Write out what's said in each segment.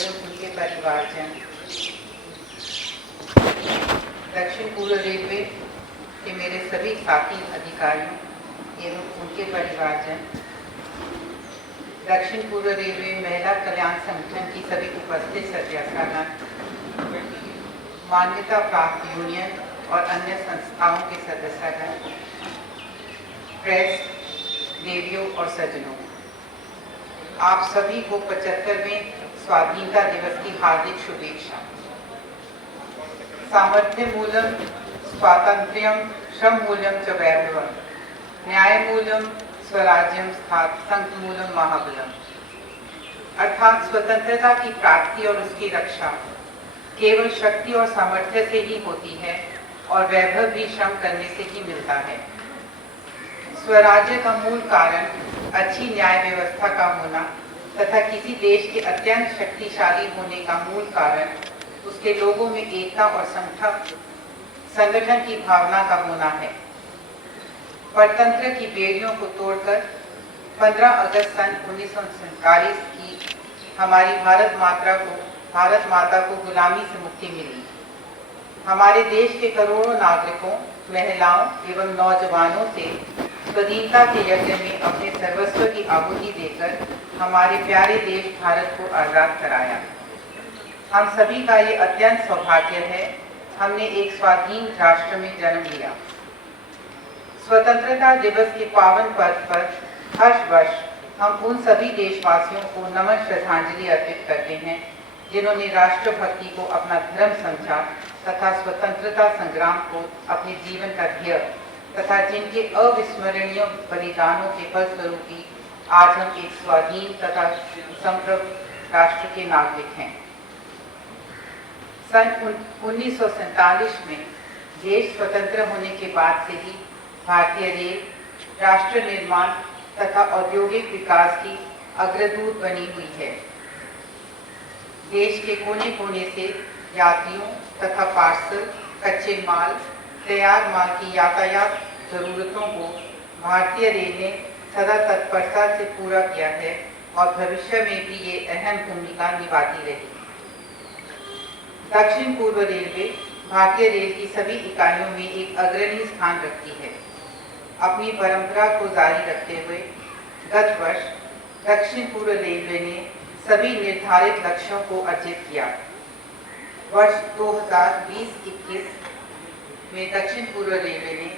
एवं उनके परिवारजन, दक्षिण पूर्व रेलवे के मेरे सभी साथी अधिकारियों एवं उनके परिवारजन, दक्षिण पूर्व रेलवे महिला कल्याण संगठन की सभी उपस्थित सदस्यगण, मान्यता प्राप्त यूनियन और अन्य संस्थाओं के सदस्यगण, प्रेस, देवियों और सज्जनों, आप सभी को 75वें स्वाधीनता दिवस की हार्दिक शुभेच्छा। सामर्थ्य मूलम स्वातंत्र्यम श्रम मूल्यम च वैभवम, न्याय मूलम स्वराज्यम स्थात संघ मूलम महाबलम। अर्थात स्वतंत्रता की प्राप्ति और उसकी रक्षा केवल शक्ति और सामर्थ्य से ही होती है और वैभव भी श्रम करने से ही मिलता है। स्वराज्य का मूल कारण अच्छी न्याय व्यवस्था का होना तथा किसी देश के अत्यंत शक्तिशाली होने का मूल कारण उसके लोगों में एकता और संगठन की भावना का होना है। परतंत्र की बेड़ियों को तोड़कर 15 अगस्त सन 1947 की हमारी भारत माता को गुलामी से मुक्ति मिली। हमारे देश के करोड़ों नागरिकों, महिलाओं एवं नौजवानों से स्वाधीनता के यज्ञ में अपने सर्वस्व की आहुति देकर हमारे प्यारे देश भारत को आजाद कराया। हम सभी का ये अत्यंत सौभाग्य है, हमने एक स्वाधीन राष्ट्र में जन्म लिया। स्वतंत्रता दिवस के पावन पर्व पर हर वर्ष हम उन सभी देशवासियों को नमन श्रद्धांजलि अर्पित करते हैं जिन्होंने राष्ट्रभक्ति को अपना धर्म समझा तथा स्वतंत्रता संग्राम को अपने जीवन का ध्येय तथा जिनके अविस्मरणीय बलिदानों के फलस्वरूप ही आज हम एक स्वाधीन तथा संप्रभु राष्ट्र के नागरिक हैं। सन 1947 में देश स्वतंत्र होने के बाद से ही भारतीय रेल राष्ट्र निर्माण तथा औद्योगिक विकास की अग्रदूत बनी हुई है। देश के कोने कोने से यात्रियों तथा पार्सल, कच्चे माल, तैयार माल की यातायात जरूरतों को भारतीय रेल ने सदा तत्परता से पूरा किया है और भविष्य में भी ये अहम भूमिका निभाती रही। दक्षिण पूर्व रेलवे भारतीय रेल की सभी इकाइयों में एक अग्रणी स्थान रखती है। अपनी परंपरा को जारी रखते हुए गत वर्ष दक्षिण पूर्व रेलवे ने सभी निर्धारित लक्ष्यों को अर्जित किया। वर्ष 2020-21 में दक्षिण पूर्व रेलवे ने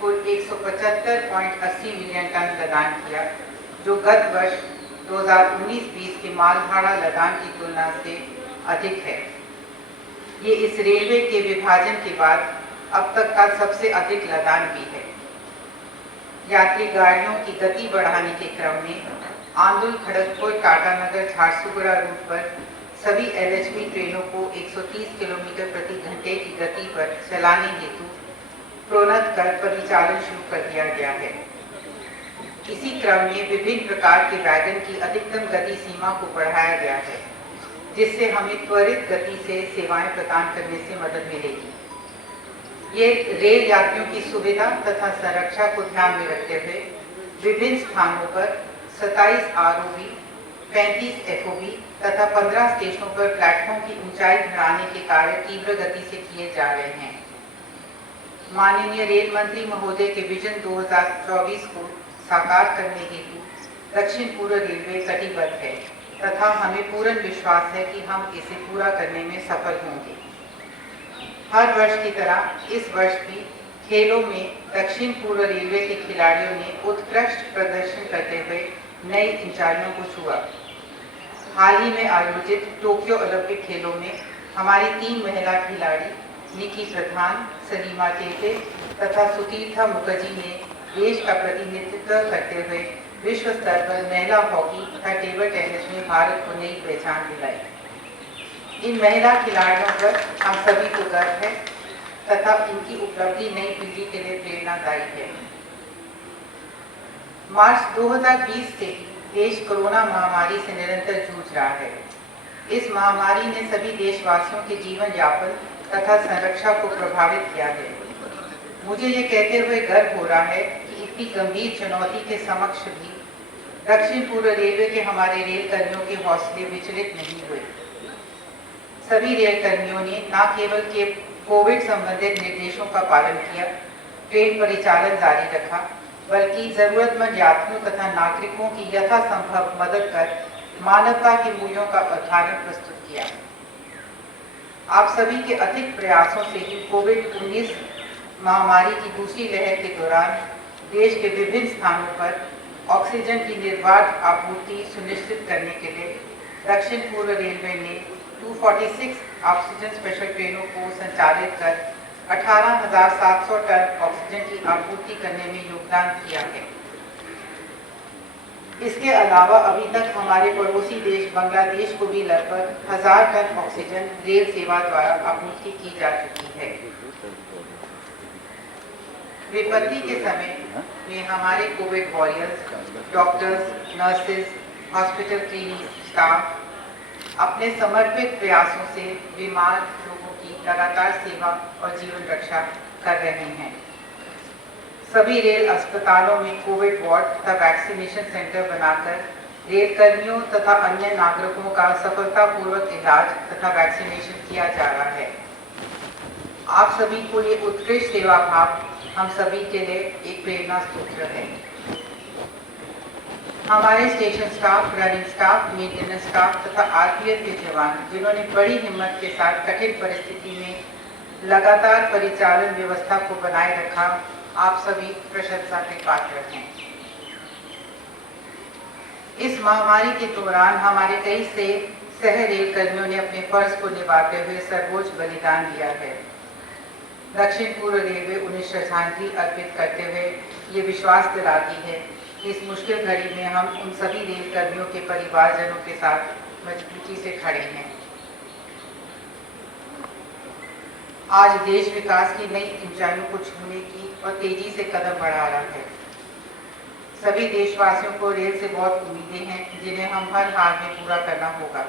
कुल 175.80 मिलियन टन लदान किया, जो गत वर्ष 2019-20 के माल भाड़ा लदान की तुलना से अधिक है। ये इस रेलवे के विभाजन के बाद अब तक का सबसे अधिक लदान भी है। यात्री गाड़ियों की गति बढ़ाने के क्रम में आंदुल खड़गपुर टाटानगर झारसुगुड़ा रूट पर सभी LHB ट्रेनों को 130 किलोमीटर प्रति घंटे की गति पर चलाने हेतु प्रोन्नत कर परिचालन शुरू कर दिया गया है। इसी क्रम में विभिन्न प्रकार के वैगन की अधिकतम गति सीमा को बढ़ाया गया है, जिससे हमें त्वरित गति से सेवाएं प्रदान करने से मदद मिलेगी। ये रेल यात्रियों की सुविधा तथा संरक्षा को ध्यान में रखते हुए विभिन्न स्थानों पर 27 ROV, 35 FOV तथा 15 स्टेशनों पर प्लेटफॉर्म की ऊंचाई बढ़ाने के कार्य तीव्र गति से किए जा रहे हैं। माननीय रेल मंत्री महोदय के विजन 2024 को साकार करने हेतु दक्षिण पूर्व रेलवे कटिबद्ध है तथा हमें पूर्ण विश्वास है कि हम इसे पूरा करने में सफल होंगे। हर वर्ष की तरह इस वर्ष भी खेलों में दक्षिण पूर्व रेलवे के खिलाड़ियों ने उत्कृष्ट प्रदर्शन करते हुए नई ऊंचाइयों को छुआ। हाल ही में आयोजित टोक्यो ओलंपिक खेलों में हमारी 3 महिला खिलाड़ी निकी प्रधान, सलीमा टेटे तथा सुतीर्था मुखर्जी ने देश का प्रतिनिधित्व करते हुए विश्व स्तर पर महिला हॉकी तथा टेबल टेनिस में भारत को नई पहचान दिलाई। इन महिला खिलाड़ियों पर हम सभी को गर्व है तथा इनकी उपलब्धि नई पीढ़ी के लिए प्रेरणादायी है। मार्च 2020 से देश कोरोना महामारी से निरंतर जूझ रहा है। इस महामारी ने सभी देशवासियों के जीवन यापन तथा संरक्षा को प्रभावित किया है। मुझे ये कहते हुए गर्व हो रहा है कि इतनी गंभीर चुनौती के समक्ष भी दक्षिण पूर्व रेलवे के हमारे रेल कर्मियों के हौसले विचलित नहीं हुए। सभी रेल कर्मियों ने न केवल के कोविड संबंधित निर्देशों का पालन किया, ट्रेन परिचालन जारी रखा, बल्कि जरूरतमंद यात्रियों तथा नागरिकों की यथासंभव मदद कर मानवता के मूल्यों का उदाहरण प्रस्तुत किया। आप सभी के अधिक प्रयासों से ही कोविड-19 महामारी की दूसरी लहर के दौरान देश के विभिन्न स्थानों पर ऑक्सीजन की निर्बाध आपूर्ति सुनिश्चित करने के लिए दक्षिण पूर्व रेलवे ने 246 ऑक्सीजन स्पेशल ट्रेनों को संचालित कर 18,700 टन ऑक्सीजन की आपूर्ति करने में योगदान किया है। इसके अलावा अभी तक हमारे पड़ोसी देश बांग्लादेश को भी लगभग 1000 टन ऑक्सीजन रेल सेवा द्वारा आपूर्ति की जा चुकी है। विपत्ति के समय में हमारे Covid warriors, doctors, nurses, hospital clinic staff अपने समर्पित प्रयासों से बीमार लोगों की लगातार सेवा और जीवन रक्षा कर रहे हैं। सभी रेल अस्पतालों में कोविड वार्ड तथा वैक्सीनेशन सेंटर बनाकर रेल कर्मियों तथा अन्य नागरिकों का सफलतापूर्वक इलाज तथा वैक्सीनेशन किया जा रहा है। आप सभी को ये उत्कृष्ट सेवा भाव हम सभी के लिए एक प्रेरणा स्रोत है। हमारे station staff, running staff, maintenance staff तथा आरपीएफ के जवान, जिन्होंने बड़ी हिम्मत के साथ कठिन परिस्थिति में लगातार परिचालन व्यवस्था को बनाए रखा, आप सभी प्रशंसा के पात्र हैं। इस महामारी के दौरान हमारे कई से सह रेल कर्मियों ने अपने फर्ज को निभाते हुए सर्वोच्च बलिदान दिया है। दक्षिण पूर्व रेलवे उन्हें श्रद्धांजलि अर्पित करते हुए ये विश्वास दिलाती है कि इस मुश्किल घड़ी में हम उन सभी रेल कर्मियों के परिवारजनों के साथ मजबूती से खड़े हैं। आज देश विकास की नई ऊंचाइयों को छूने की और तेजी से कदम बढ़ा रहा है। सभी देशवासियों को रेल से बहुत उम्मीदें हैं, जिन्हें हम हर हाल में पूरा करना होगा।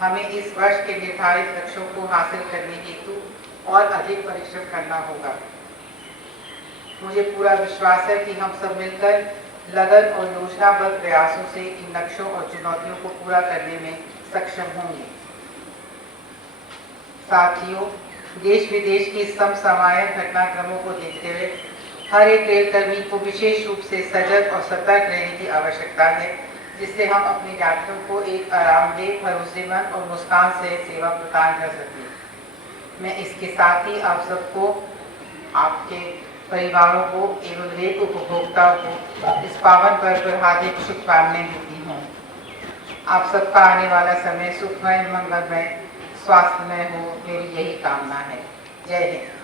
हमें इस वर्ष के निर्धारित लक्ष्यों को हासिल करने हेतु और अधिक परिश्रम करना होगा। मुझे पूरा विश्वास है कि हम सब मिलकर लगन और योजनाबद्ध प्रयासों से इन लक्ष्यों और चुनौतियों को पूरा करने में सक्षम होंगे। साथियों, देश विदेश के समसामयिक घटनाक्रमों को देखते हुए हर एक रेलकर्मी को विशेष रूप से सजग और सतर्क रहने की आवश्यकता है, जिससे हम अपने यात्रियों को एक आरामदेह, भरोसेमंद और मुस्कान से सेवा प्रदान कर सकें। मैं इसके साथ ही आप सबको, आपके परिवारों को एवं रेल उपभोक्ताओं को इस पावन पर्व पर हार्दिक शुभकामनाएं देती हूँ। आप सबका आने वाला समय सुखमय, मंगलमय, स्वास्थ्यमय हो, मेरी यही कामना है। जय हिंद।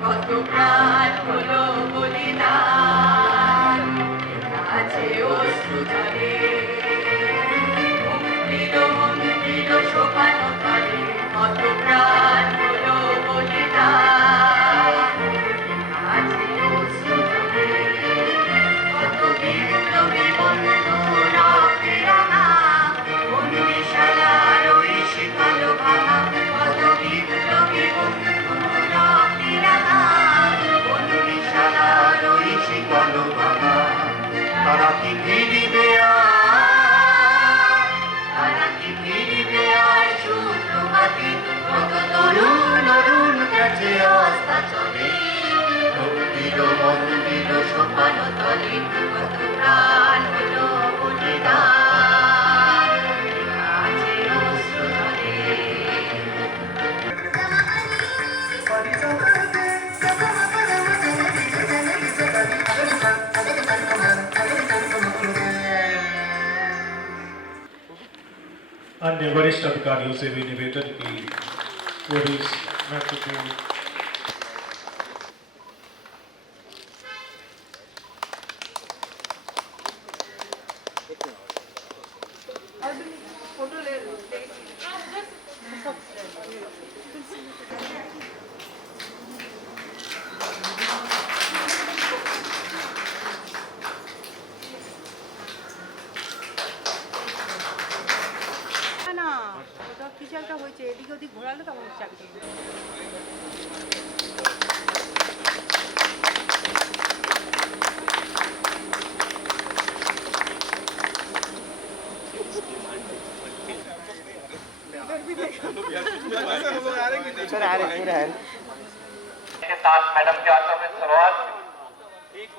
কত প্রাণ হলো বলিদান, আছে অশ্রু ঝরে, মুক্তির মন্দির শোভানো তলে কত প্রাণ হলো বলিদান, আছে অশ্রু ঝরে, কত বিপ্লবী বন্ধু রক্তে রাঙা, বন্দিশালার ওই শীতল ভাঙা, কত বিপ্লবী বন্ধু তারা কি ফিরিবে আর সুপ্রভাতে, কত তরুণ অরুণ কাছে আস্থা চলে, ভক্তির মন্দির সোপানো তলে কত প্রাণ হলো বলিদান, আছে অশ্রু ঝরে। वरिष्ठ अधिकारियों से भी निवेदन की वो भी इस महत्वपूर्ण না না ওটা কিছু একটা হয়েছে এদিকে ওদিক ঘোরালে তখন চাকরি के साथ मैडम के हाथों में शुरुआत एक